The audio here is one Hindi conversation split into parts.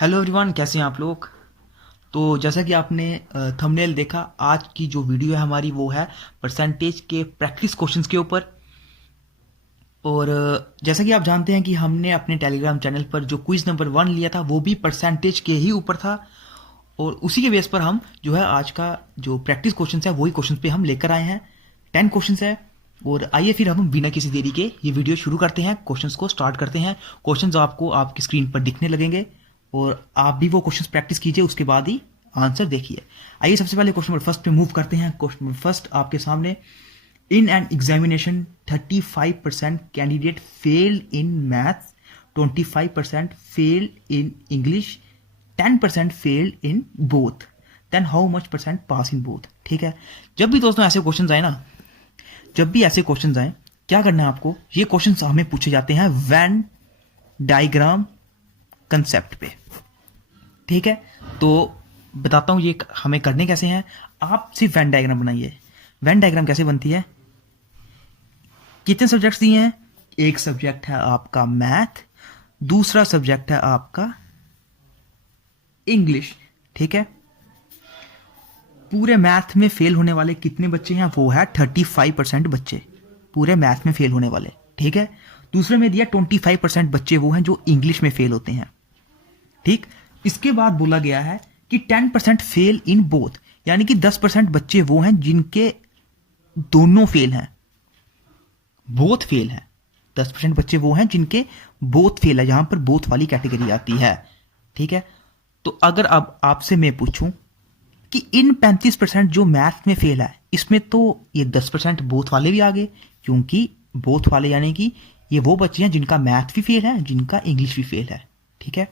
हेलो एवरीवन, कैसे हैं आप लोग। तो जैसा कि आपने थंबनेल देखा, आज की जो वीडियो है हमारी वो है परसेंटेज के प्रैक्टिस क्वेश्चंस के ऊपर। और जैसा कि आप जानते हैं कि हमने अपने टेलीग्राम चैनल पर जो क्विज नंबर 1 लिया था वो भी परसेंटेज के ही ऊपर था। और उसी के बेस पर हम जो है आज का जो प्रैक्टिस क्वेश्चंस है वही क्वेश्चंस पे हम लेकर आए हैं। 10 क्वेश्चंस है। और आइए फिर हम बिना किसी देरी के ये वीडियो शुरू करते हैं, क्वेश्चंस को स्टार्ट करते हैं। क्वेश्चंस आपको आपकी स्क्रीन पर दिखने लगेंगे और आप भी वो क्वेश्चंस प्रैक्टिस कीजिए, उसके बाद ही आंसर देखिए। आइए सबसे पहले क्वेश्चन नंबर फर्स्ट पे मूव करते हैं। क्वेश्चन नंबर फर्स्ट आपके सामने, in an examination 35% candidate fail in maths, 25% fail in English, 10% fail in both, then how much percent pass in both. ठीक है, जब भी दोस्तों ऐसे क्वेश्चन आए ना, जब भी ऐसे क्वेश्चन आए, क्या करना है आपको, ये क्वेश्चन हमें पूछे जाते हैं वेन डायग्राम कंसेप्ट पे। ठीक है, तो बताता हूं ये हमें करने कैसे हैं। आप सिर्फ वेन डायग्राम बनाइए। वेन डायग्राम कैसे बनती है, कितने सब्जेक्ट्स दिए हैं, एक सब्जेक्ट है आपका मैथ, दूसरा सब्जेक्ट है आपका इंग्लिश। ठीक है, पूरे मैथ में फेल होने वाले कितने बच्चे हैं, वो है 35% बच्चे पूरे मैथ में फेल होने वाले। ठीक है, दूसरे में दिया 25% बच्चे वो हैं जो इंग्लिश में फेल होते हैं। ठीक, इसके बाद बोला गया है कि 10% फेल इन बोथ, यानी कि 10% बच्चे वो हैं जिनके दोनों फेल हैं, बोथ फेल हैं। 10% बच्चे वो हैं जिनके बोथ फेल है, जहां पर बोथ वाली कैटेगरी आती है। ठीक है, तो अगर अब आपसे मैं पूछूं कि इन 35% जो मैथ में फेल है, इसमें तो ये 10% बोथ वाले भी आ गए, क्योंकि बोथ वाले यानी कि ये वो बच्चे हैं जिनका मैथ भी फेल है, जिनका इंग्लिश भी फेल है। ठीक है,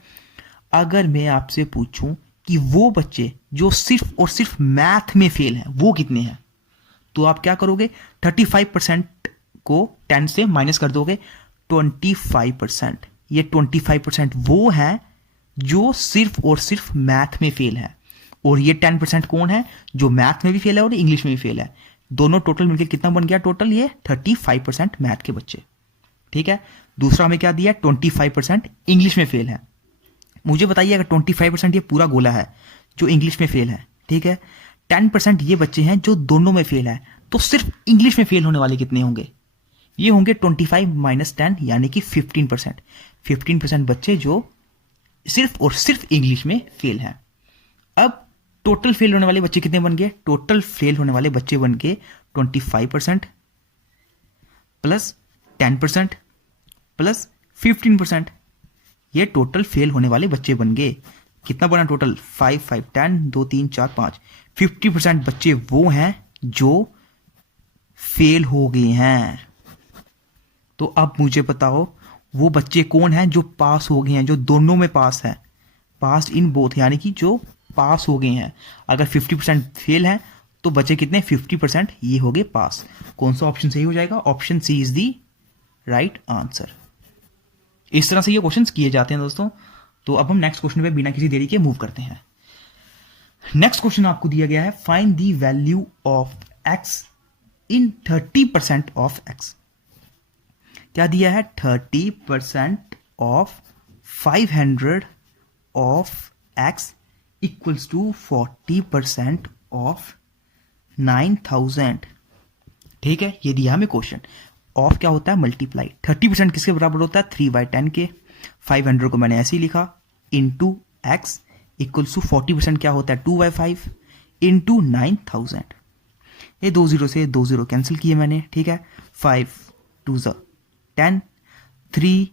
अगर मैं आपसे पूछूं कि वो बच्चे जो सिर्फ और सिर्फ मैथ में फेल हैं वो कितने हैं, तो आप क्या करोगे, 35% को 10 से माइनस कर दोगे, 25%। ये 25% वो हैं जो सिर्फ और सिर्फ मैथ में फेल है, और ये 10% कौन है, जो मैथ में भी फेल है और इंग्लिश में भी फेल है। दोनों टोटल मिलकर कितना बन गया, टोटल ये 35% मैथ के बच्चे। ठीक है, दूसरा हमें क्या दिया, 25% इंग्लिश में फेल है। मुझे बताइए, अगर 25% ये पूरा गोला है जो इंग्लिश में फेल है, ठीक है, 10% ये बच्चे हैं जो दोनों में फेल है, तो सिर्फ इंग्लिश में फेल होने वाले कितने होंगे, ये होंगे 25 माइनस 10, यानी कि 15%। 15% बच्चे जो सिर्फ और सिर्फ इंग्लिश में फेल हैं। अब टोटल फेल होने वाले बच्चे कितने बन गए, टोटल फेल होने वाले बच्चे बन गए 25% प्लस 10% प्लस 15%। ये टोटल फेल होने वाले बच्चे बन गए। कितना बना टोटल, 5 5 10 2 3 4 5, 50% बच्चे वो हैं जो फेल हो गए हैं। तो अब मुझे बताओ वो बच्चे कौन हैं जो पास हो गए हैं, जो दोनों में पास है, पास इन बोथ, यानी कि जो पास हो गए हैं। अगर 50% फेल हैं तो बचे कितने, 50%, ये हो गए पास। कौन सा ऑप्शन सही हो जाएगा, option C is the right answer. इस तरह से ये क्वेश्चंस किए जाते हैं दोस्तों। तो अब हम नेक्स्ट क्वेश्चन पे बिना किसी देरी के मूव करते हैं। नेक्स्ट क्वेश्चन आपको दिया गया है, find the value of X in 30% of X. क्या दिया है, 30% of 500 of X equals to 40% of 9000। ठीक है, ये दिया हमें क्वेश्चन। ऑफ क्या होता है, मल्टीप्लाई। 30% किसके बराबर होता है, 3/10 के। 500 को मैंने ऐसे ही लिखा, इंटू एक्स इक्वल्स टू 40% क्या होता है, 2/5 इंटू 9000। ये 2 0 से 2 0 कैंसिल किए मैंने। ठीक है, 5 2 10, 3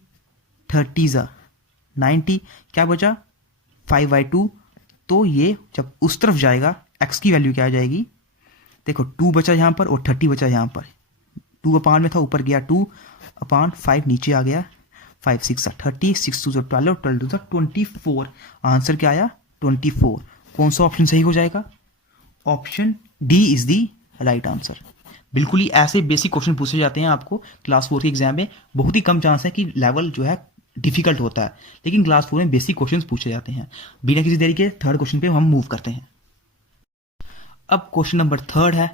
30 90, क्या बचा 5/2। तो ये जब उस तरफ जाएगा, एक्स की वैल्यू क्या आ जाएगी, देखो 2 बचा यहां पर और 30 बचा यहां पर। 2 अपान में था, ऊपर गया 2/5, नीचे आ गया 5 6 30, 6 2 12, 12 2 24। आंसर क्या आया, 24। कौन सा ऑप्शन सही हो जाएगा, option D is the right answer. बिल्कुल ही ऐसे बेसिक क्वेश्चन पूछे जाते हैं आपको क्लास 4 के एग्जाम में। बहुत ही कम चांस है कि लेवल जो है डिफिकल्ट होता है, लेकिन क्लास 4 में बेसिक क्वेश्चंस पूछे जाते हैं। बिना किसी देरी के थर्ड क्वेश्चन पे हम मूव करते हैं। अब क्वेश्चन नंबर थर्ड है।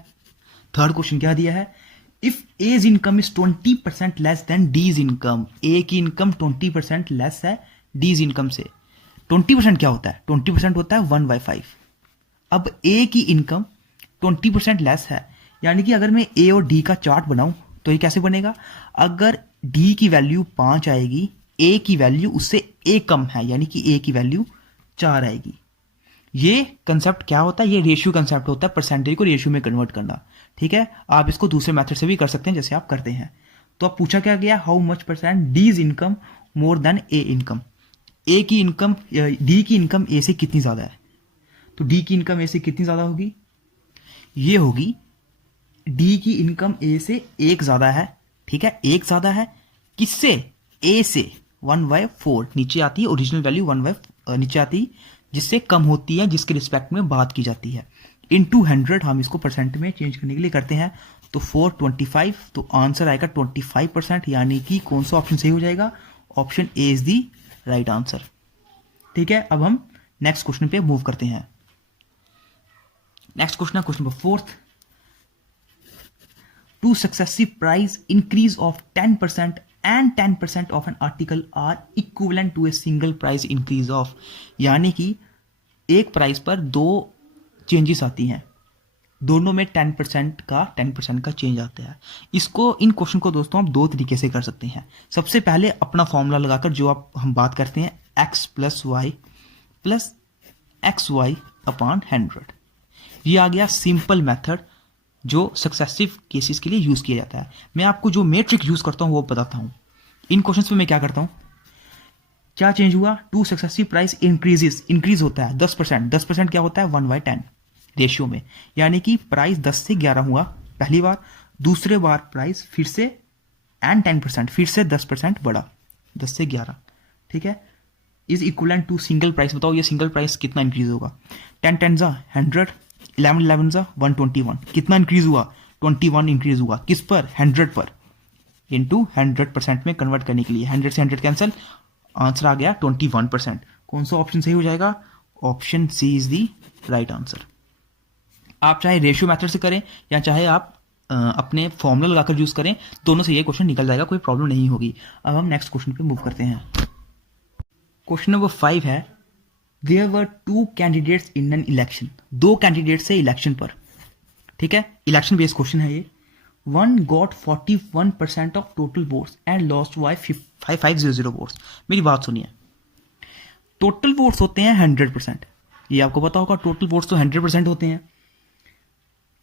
थर्ड क्वेश्चन क्या दिया है, if A's income is 20% less than D's income. A की इनकम 20% लेस है डीज इनकम से, 20% क्या होता है? 20% होता है 1/5। अब ए की इनकम 20% लेस है, यानी कि अगर मैं ए और डी का चार्ट बनाऊं तो ये कैसे बनेगा? अगर डी की वैल्यू 5 आएगी, ए की वैल्यू उससे ए कम है, यानी कि ए की वैल्यू 4 आएगी। ये कंसेप्ट क्या होता है? ये रेशियो कंसेप्ट होता है, परसेंटेज को रेशियो में कन्वर्ट करना। ठीक है, आप इसको दूसरे मेथड से भी कर सकते हैं जैसे आप करते हैं। तो अब पूछा क्या गया? How much percent D's income more than A income. A की इनकम, डी की इनकम ए से कितनी ज्यादा है? तो डी की इनकम ए से कितनी ज्यादा होगी? ये होगी डी की इनकम ए से एक ज्यादा है। ठीक है, एक ज्यादा है किससे? ए से 1/4 नीचे आती है, ओरिजिनल वैल्यू 1/, नीचे आती है, जिससे कम होती है, जिसके रिस्पेक्ट में बात की जाती है। इनटू 100 हम इसको परसेंट में चेंज करने के लिए करते हैं, तो 425, तो आंसर आएगा 25%, यानी कि कौन सा ऑप्शन सही हो जाएगा? Option A is the right answer. ठीक है, अब हम नेक्स्ट क्वेश्चन पे मूव करते हैं। नेक्स्ट क्वेश्चन है question number 4। Two successive price increase of 10% and 10% of an article are equivalent to a single price increase of, यानी कि एक प्राइस पर दो चेंजेस आती हैं, दोनों में 10% का चेंज आता है। इसको, इन क्वेश्चन को दोस्तों आप दो तरीके से कर सकते हैं। सबसे पहले अपना फॉर्मूला लगाकर, जो हम बात करते हैं x plus X Y upon 100, ये आ गया सिंपल मेथड जो सक्सेसिव केसेस के लिए यूज किया जाता है। मैं आपको जो मैट्रिक यूज करता हूं वो बताता हूं। इन क्वेश्चंस में मैं क्या करता हूं? क्या चेंज हुआ? टू सक्सेसिव प्राइस इंक्रीज होता है 10%। 10% क्या होता है? 1/10 रेशियो में, यानी कि प्राइस 10 से 11 हुआ पहली बार, दूसरे बार प्राइस फिर से एंड 10%, फिर से 10% बढ़ा, 10 से 11। ठीक है, is equivalent to single price. बताओ ये सिंगल प्राइस कितना इंक्रीज होगा? 10 10 100, 11 11 121, कितना इंक्रीज हुआ? 21 इंक्रीज हुआ। किस पर? 100 पर। इंटू 100% में कन्वर्ट करने के लिए 100 से 100 कैंसिल, आंसर आ गया 21%। कौन सा ऑप्शन सही हो जाएगा? Option C is the right answer. आप चाहे रेशियो मेथड से करें या चाहे आप अपने फॉर्मूला लगाकर यूज करें, दोनों से ये क्वेश्चन निकल जाएगा, कोई प्रॉब्लम नहीं होगी। अब हम नेक्स्ट क्वेश्चन पे मूव करते हैं। क्वेश्चन नंबर 5 है, there were 2 candidates in an election. दो कैंडिडेट्स से इलेक्शन पर। ठीक है, इलेक्शन बेस्ड क्वेश्चन है ये। One got 41% of total votes and lost by 5500 votes. मेरी बात सुनिए, टोटल वोट्स होते हैं 100%, ये आपको पता होगा, टोटल वोट्स तो 100% होते हैं।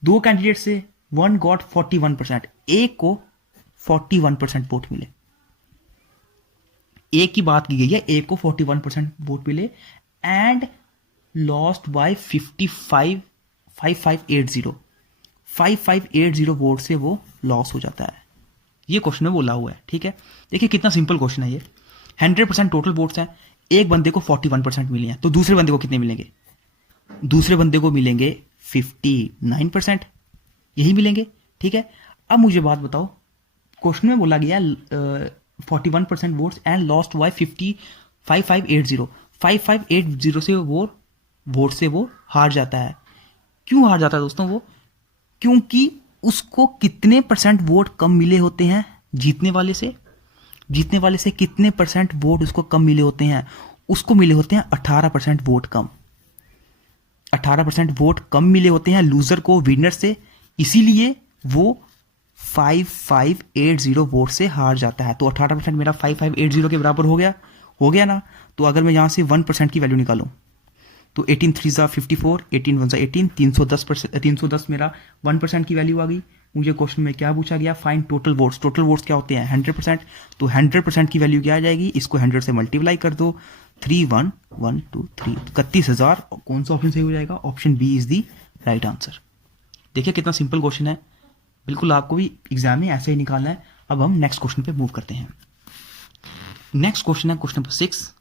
दो कैंडिडेट से वन गॉट 41%, एक को 41% वोट मिले। एक की बात की गई है, एक को 41% वोट मिले एंड लॉस्ट बाय 5580 वोट से वो लॉस हो जाता है। ये क्वेश्चन में बोला हुआ है। ठीक है, देखिए कितना सिंपल क्वेश्चन है ये। 100% टोटल वोट्स हैं, एक बंदे को 41% मिले हैं, तो दूसरे बंदे को कितने मिलेंगे? दूसरे बंदे को मिलेंगे 59%, यही मिलेंगे। ठीक है, अब मुझे बात बताओ, क्वेश्चन में बोला गया 41% वोट्स एंड लॉस्ट बाय 5580 से वो वोट से वो हार जाता है। क्यों हार जाता है दोस्तों वो? क्योंकि उसको कितने परसेंट वोट कम मिले होते हैं जीतने वाले से? जीतने वाले से कितने परसेंट वोट उसको कम मिले होते हैं? उसको मिले होते हैं 18% वोट कम। 18% वोट कम मिले होते हैं लूजर को विनर से, इसीलिए वो 5580 वोट से हार जाता है। तो 18% मेरा 5580 के बराबर हो गया ना। तो अगर मैं यहां से 1% की वैल्यू निकालूं तो 18 3 54, 18 1 18, 310 मेरा 1% की वैल्यू आ गई। मुझे क्वेश्चन में क्या पूछा गया? Find total votes. Total votes क्या होते हैं? 100%। तो 100% की वैल्यू क्या आ जाएगी? इसको 100 से मल्टीप्लाई कर दो, 31,123, 31,000। कौन सा ऑप्शन सही हो जाएगा? Option B is the right answer. देखिए कितना सिंपल क्वेश्चन है, बिल्कुल आपको भी एग्जाम में ऐसे ही निकालना है। अब हम नेक्स्ट क्वेश्चन पे मूव करते हैं। नेक्स्ट क्वेश्चन है question number 6।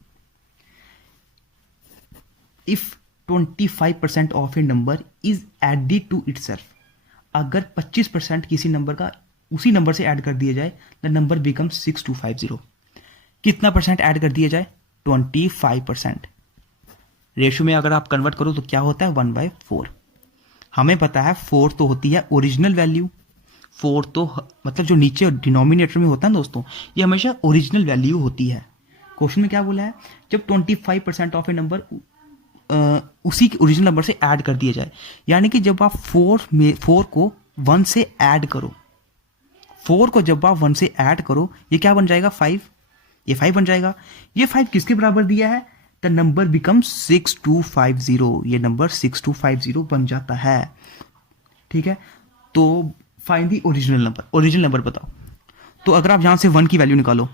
If 25% of a number is added to itself, अगर 25% किसी नंबर का उसी नंबर से ऐड कर दिया जाए, द नंबर बिकम 6250। कितना परसेंट ऐड कर दिया जाए? 25%। रेशियो में अगर आप कन्वर्ट करो तो क्या होता है? 1/4। हमें पता है 4 तो होती है ओरिजिनल वैल्यू। 4 तो मतलब जो नीचे डिनोमिनेटर में होता है दोस्तों, ये हमेशा ओरिजिनल वैल्यू होती है। क्वेश्चन में क्या बोला है, जब 25% ऑफ ए नंबर उसी के ओरिजिनल नंबर से ऐड कर दिया जाए, यानी कि जब आप 4 को 1 से ऐड करो, 4 को जब आप 1 से ऐड करो, ये क्या बन जाएगा 5, ये 5 बन जाएगा। ये 5 किसके बराबर दिया है, द नंबर बिकम 6250, ये नंबर 6250 बन जाता है। ठीक है, तो find the original number, original number बताओ। तो अगर आप यहां से 1 की वैल्यू निकालो,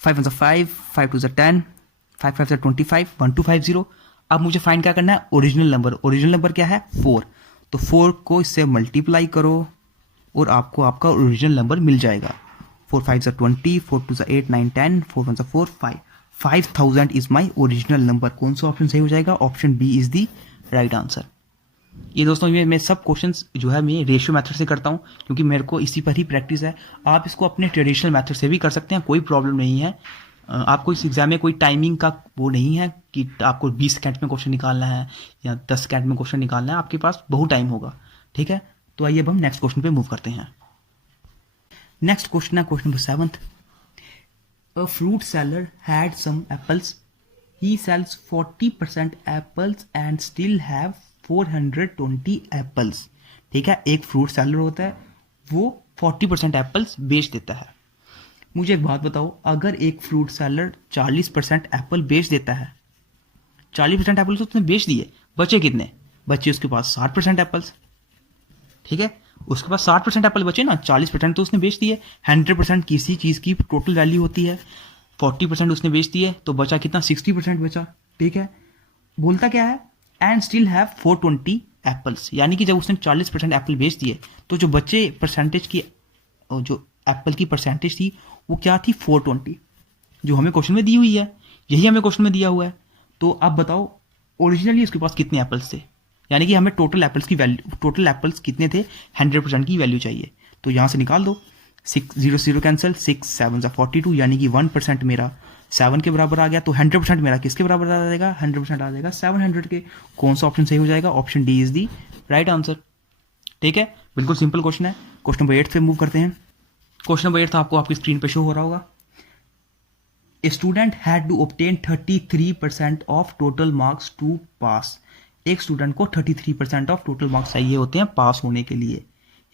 5 1 5, 5 2 10, 5 5 25, 1250। अब मुझे फाइंड क्या करना है, ओरिजिनल नंबर। ओरिजिनल नंबर क्या है 4, तो 4 को इससे मल्टीप्लाई करो और आपको आपका ओरिजिनल नंबर मिल जाएगा। 4 5 20, 4 2 8 9 10, 4 1 4 5, 5000 इज माई ओरिजिनल नंबर। कौन सा ऑप्शन सही हो जाएगा, option B is the right answer. ये दोस्तों मैं सब क्वेश्चंस जो है मैं रेशियो मेथड से करता हूँ, क्योंकि मेरे को इसी पर ही प्रैक्टिस है। आप इसको अपने ट्रेडिशनल मेथड से भी कर सकते हैं, कोई प्रॉब्लम नहीं है। आपको इस एग्जाम में कोई टाइमिंग का वो नहीं है कि आपको 20 सेकंड में क्वेश्चन निकालना है या 10 सेकंड में क्वेश्चन निकालना है, आपके पास बहुत टाइम होगा। ठीक है, तो आइए अब हम नेक्स्ट क्वेश्चन पे मूव करते हैं। नेक्स्ट क्वेश्चन है question number 7। A fruit seller had some apples, he sells 40% apples and still have 420 apples. ठीक है, एक फ्रूट सेलर होता है, वो 40% एप्पल्स बेच देता है। मुझे एक बात बताओ, अगर एक फ्रूट सेलर 40% एप्पल बेच देता है, 40% एप्पल तो उसने बेच दिए, बचे कितने, बचे उसके पास 60% एप्पल्स। ठीक है, उसके पास 60% एप्पल बचे ना, 40% तो उसने बेच दिए। 100% किसी चीज की टोटल वैल्यू होती है, 40% उसने बेच दिए तो बचा कितना, 60% बचा। ठीक है, बोलता क्या है, एंड स्टिल हैव 420 एप्पल्स, यानी कि जब उसने 40% एप्पल बेच दिए तो जो बचे परसेंटेज की, जो एप्पल की परसेंटेज थी वो क्या थी, 420, जो हमें क्वेश्चन में दी हुई है, यही हमें क्वेश्चन में दिया हुआ है। तो अब बताओ ओरिजिनली उसके पास कितने एप्पल्स थे, यानी कि हमें टोटल एप्पल्स की वैल्यू, टोटल एप्पल्स कितने थे, 100% की वैल्यू चाहिए। तो यहां से निकाल दो, 6 0 0 कैंसिल, 6 7 42, यानी कि 1% मेरा 7 के बराबर आ गया। तो 100% मेरा किसके बराबर आ जाएगा, 100% आ जाएगा 700 के। कौन सा ऑप्शन सही हो जाएगा, option D is the right answer. ठीक है, बिल्कुल सिंपल क्वेश्चन है। क्वेश्चन नंबर 8 पे मूव करते हैं। क्वेश्चन नंबर 8 आपको आपकी स्क्रीन पे शो हो रहा होगा। A student had to obtain 33% of total marks to pass. एक स्टूडेंट को 33% ऑफ टोटल मार्क्स चाहिए होते हैं पास होने के लिए।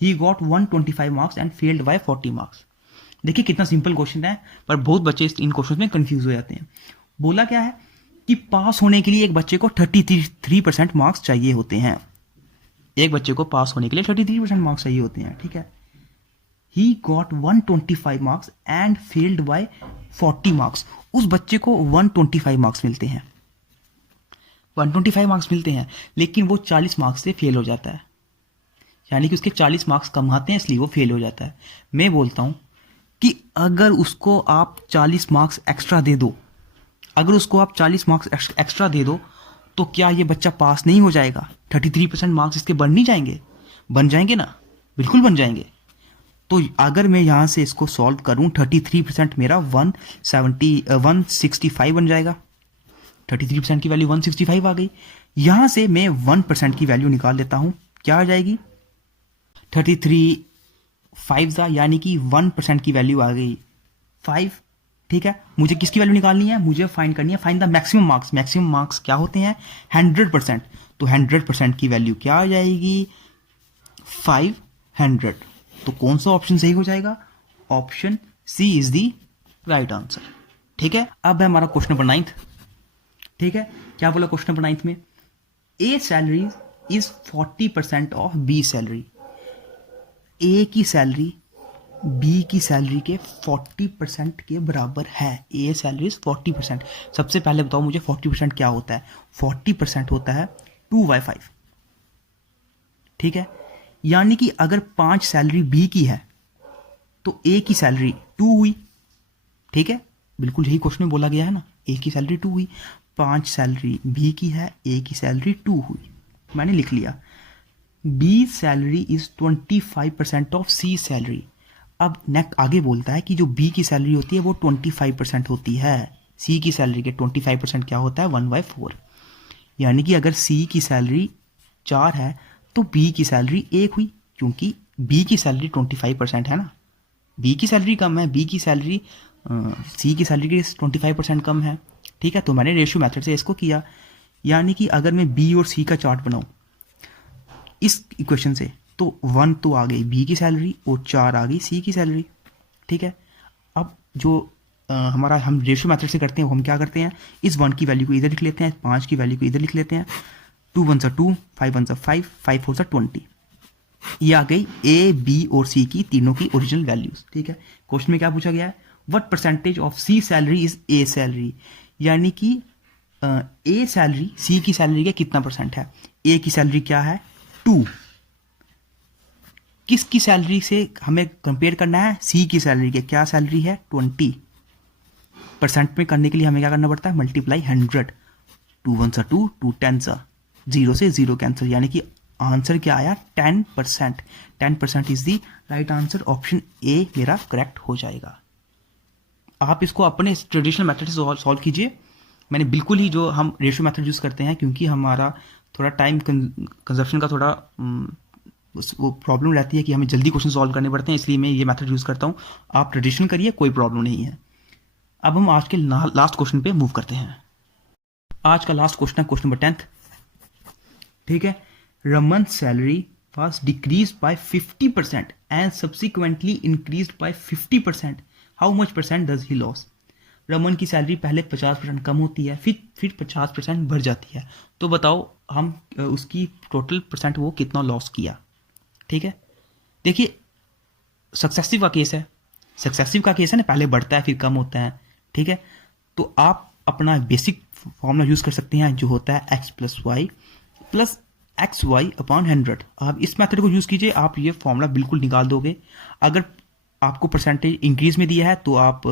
He got 125 marks and failed by 40 marks. देखिए कितना सिंपल क्वेश्चन है, पर बहुत बच्चे इन क्वेश्चन में कंफ्यूज हो जाते हैं। बोला क्या है कि पास होने के लिए एक बच्चे को 33% मार्क्स चाहिए होते हैं। एक बच्चे को पास होने के लिए 33% मार्क्स चाहिए होते हैं। ठीक है, he got 125 marks and failed by 40 marks. उस बच्चे को 125 मार्क्स मिलते हैं, 125 मार्क्स मिलते हैं, लेकिन वो 40 मार्क्स से फेल हो जाता है, यानी कि उसके 40 मार्क्स कम आते हैं, इसलिए वो फेल हो जाता है। मैं बोलता हूं कि अगर उसको आप 40 मार्क्स एक्स्ट्रा दे दो, अगर उसको आप 40 मार्क्स एक्स्ट्रा दे दो, तो क्या ये बच्चा पास नहीं हो जाएगा? 33% मार्क्स इसके बन नहीं जाएंगे? बन जाएंगे ना, बिल्कुल बन जाएंगे। तो अगर मैं यहां से इसको सॉल्व करूं, 33% मेरा 165 बन जाएगा। 33% की वैल्यू 165 आ गई। यहां से मैं 1% की वैल्यू निकाल लेता हूं, क्या आ जाएगी 33 5 यानी कि 1% की वैल्यू आ गई 5। ठीक है, मुझे किसकी वैल्यू निकालनी है, मुझे फाइंड करनी है, find the maximum marks. Maximum marks क्या होते हैं 100%, तो 100% की वैल्यू क्या आ जाएगी 500। तो कौन सा ऑप्शन सही हो जाएगा, option C is the right answer. ठीक है, अब है हमारा क्वेश्चन नंबर 9। ठीक है, क्या बोला क्वेश्चन नंबर 9 में, A salary is 40% of B salary. A की सैलरी बी की सैलरी के 40% के बराबर है। ए सैलरी इज 40%। सबसे पहले बताओ मुझे 40% क्या होता है। 40% होता है 2/5। ठीक है, यानी कि अगर 5 सैलरी बी की है तो ए की सैलरी 2 हुई। ठीक है, बिल्कुल यही क्वेश्चन में बोला गया है ना, ए की सैलरी 2 हुई। 5 सैलरी बी की है, ए की सैलरी 2 हुई, मैंने लिख लिया। B salary is 25% of C salary. अब नेक्स्ट आगे बोलता है कि जो बी की सैलरी होती है वो 25% होती है। सी की सैलरी के 25% क्या होता है 1/4। यानी कि अगर सी की सैलरी 4 है तो बी की सैलरी 1 हुई, क्योंकि बी की सैलरी 25% है ना, बी की सैलरी कम है, बी की सैलरी सी की सैलरी 25% कम है, ठीक है। तो मैंने रेशियो मेथड से इसको किया, यानी कि अगर मैं बी और सी का चार्ट बनाऊं इस इक्वेशन से, तो 1 तो आ गई बी की सैलरी और 4 आ गई सी की सैलरी, ठीक है। अब जो हमारा हम रेशियो मेथड से करते हैं वो हम क्या करते हैं, इस 1 की वैल्यू को इधर लिख लेते हैं, 5 की वैल्यू को इधर लिख लेते हैं, 2 1 2, 5 1 5, 5 4 20। ये आ गई ए बी और सी की तीनों की ओरिजिनल वैल्यूज, ठीक है। क्वेश्चन में क्या पूछा गया है, what percentage of C salary is A salary, यानी कि ए सैलरी सी की सैलरी का कितना परसेंट है। ए की सैलरी क्या है 2, किसकी सैलरी से हमें कंपेयर करना है, सी की सैलरी के, क्या सैलरी है 20। परसेंट में करने के लिए हमें क्या करना पड़ता है, मल्टीप्लाई 100, 2 1 2, 2 10, 0 से 0 कैंसिल, यानी कि आंसर क्या आया 10%। 10% is the right answer, option A मेरा करेक्ट हो जाएगा। आप इसको अपने ट्रेडिशनल मेथड से सॉल्व कीजिए। मैंने बिल्कुल ही जो हम रेशियो मेथड यूज़ करते हैं, क्योंकि हमारा थोड़ा टाइम कंजप्शन का थोड़ा वो प्रॉब्लम रहती है कि हमें जल्दी क्वेश्चन सॉल्व करने पड़ते हैं, इसलिए मैं ये मेथड यूज़ करता हूँ। आप ट्रेडिशनल करिए, कोई प्रॉब्लम नहीं है। अब हम आज के लास्ट क्वेश्चन पे मूव करते हैं। आज का लास्ट क्वेश्चन है क्वेश्चन नंबर 10, ठीक है। Raman salary was decreased by 50% and subsequently increased by 50%. How much percent does he lose? Raman की सैलरी पहले 50% कम होती है, फिर 50% बढ़ जाती है। तो बताओ हम उसकी टोटल परसेंट वो कितना लॉस किया, ठीक है। देखिए सक्सेसिव का केस है, सक्सेसिव का केस है ना, पहले बढ़ता है फिर कम होता है, ठीक है। तो आप अपना बेसिक फॉर्मूला यूज़ कर सकते हैं जो होता है x plus Y plus X Y upon 100। आप इस मेथड को यूज़ कीजिए, आप ये फॉर्मूला बिल्कुल निकाल दोगे। अगर आपको परसेंटेज इंक्रीज में दिया है तो आप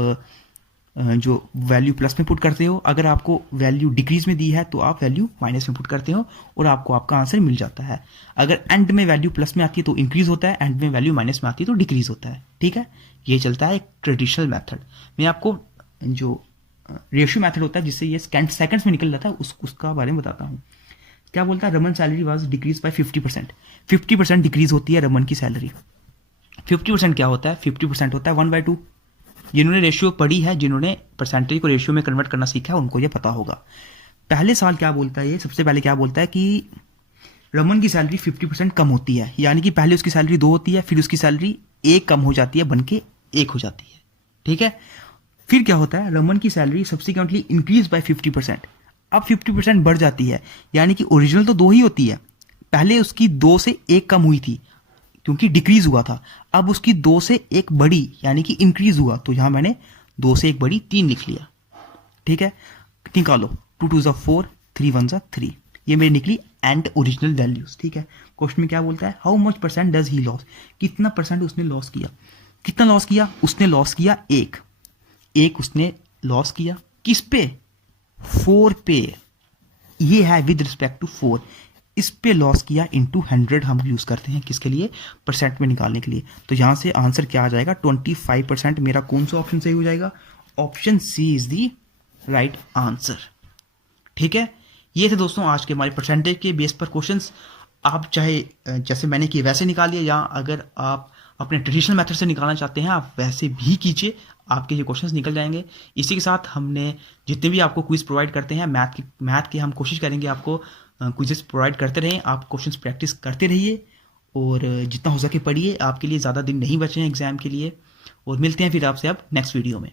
जो वैल्यू प्लस में पुट करते हो, अगर आपको वैल्यू डिक्रीज में दी है तो आप वैल्यू माइनस में पुट करते हो और आपको आपका आंसर मिल जाता है। अगर एंड में वैल्यू प्लस में आती है तो इंक्रीज होता है, एंड में वैल्यू माइनस में आती है तो डिक्रीज होता है, ठीक है। ये चलता है एक ट्रेडिशनल मेथड। मैं आपको जो रेशियो मेथड होता है जिससे ये सेकंड्स में निकल जाता है उसका बारे में बताता हूँ। क्या बोलता है, Raman salary was decrease by 50%। 50% decrease होती है रमन की सैलरी। 50% क्या होता है, 50% होता है 1/2। जिन्होंने रेशियो पढ़ी है, जिन्होंने परसेंटेज को रेशियो में कन्वर्ट करना सीखा है, उनको ये पता होगा। पहले साल क्या बोलता है, ये सबसे पहले क्या बोलता है कि रमन की सैलरी 50% कम होती है, यानी कि पहले उसकी सैलरी 2 होती है, फिर उसकी सैलरी 1 कम हो जाती है, बन के 1 हो जाती है, ठीक है। फिर क्या होता है, रमन की सैलरी सब्सिक्वेंटली इंक्रीज बाय 50%। अब 50% बढ़ जाती है, यानी कि ओरिजिनल तो 2 ही होती है, पहले उसकी 2 से 1 कम हुई थी क्योंकि डिक्रीज हुआ था। अब उसकी 2 से 1 बढ़ी, यानी कि इंक्रीज हुआ, तो यहां मैंने 2 से 1 बढ़ी 3 लिख लिया, ठीक है। निकालो 2 2 4, 3 1 3, ये मेरी निकली एंड ओरिजिनल वैल्यूज, ठीक है। क्वेश्चन में क्या बोलता है, how much percent does he loss, कितना परसेंट उसने लॉस किया। कितना लॉस किया, उसने लॉस किया 1 उसने लॉस किया, किस पे, 4 पे। ये है विद रिस्पेक्ट टू 4, इस पे लॉस किया इंटू 100 हम यूज करते हैं किसके लिए, परसेंट में निकालने के लिए। तो यहां से आंसर क्या आ जाएगा 25%। मेरा कौन सा ऑप्शन सही हो जाएगा, option C is the right answer, ठीक है। ये थे दोस्तों आज के हमारे परसेंटेज के बेस पर क्वेश्चंस। आप चाहे जैसे मैंने किए वैसे निकालिए, या अगर आप अपने ट्रेडिशनल मेथड से निकालना चाहते हैं आप वैसे भी कीजिए, आपके ये क्वेश्चंस निकल जाएंगे। इसी के साथ हमने जितने भी आपको क्विज प्रोवाइड करते हैं मैथ के हम कोशिश करेंगे आपको क्विजेस प्रोवाइड करते रहें। आप क्वेश्चंस प्रैक्टिस करते रहिए और जितना हो सके पढ़िए, आपके लिए ज़्यादा दिन नहीं बचे हैं एग्जाम के लिए। और मिलते हैं फिर आपसे अब नेक्स्ट वीडियो में।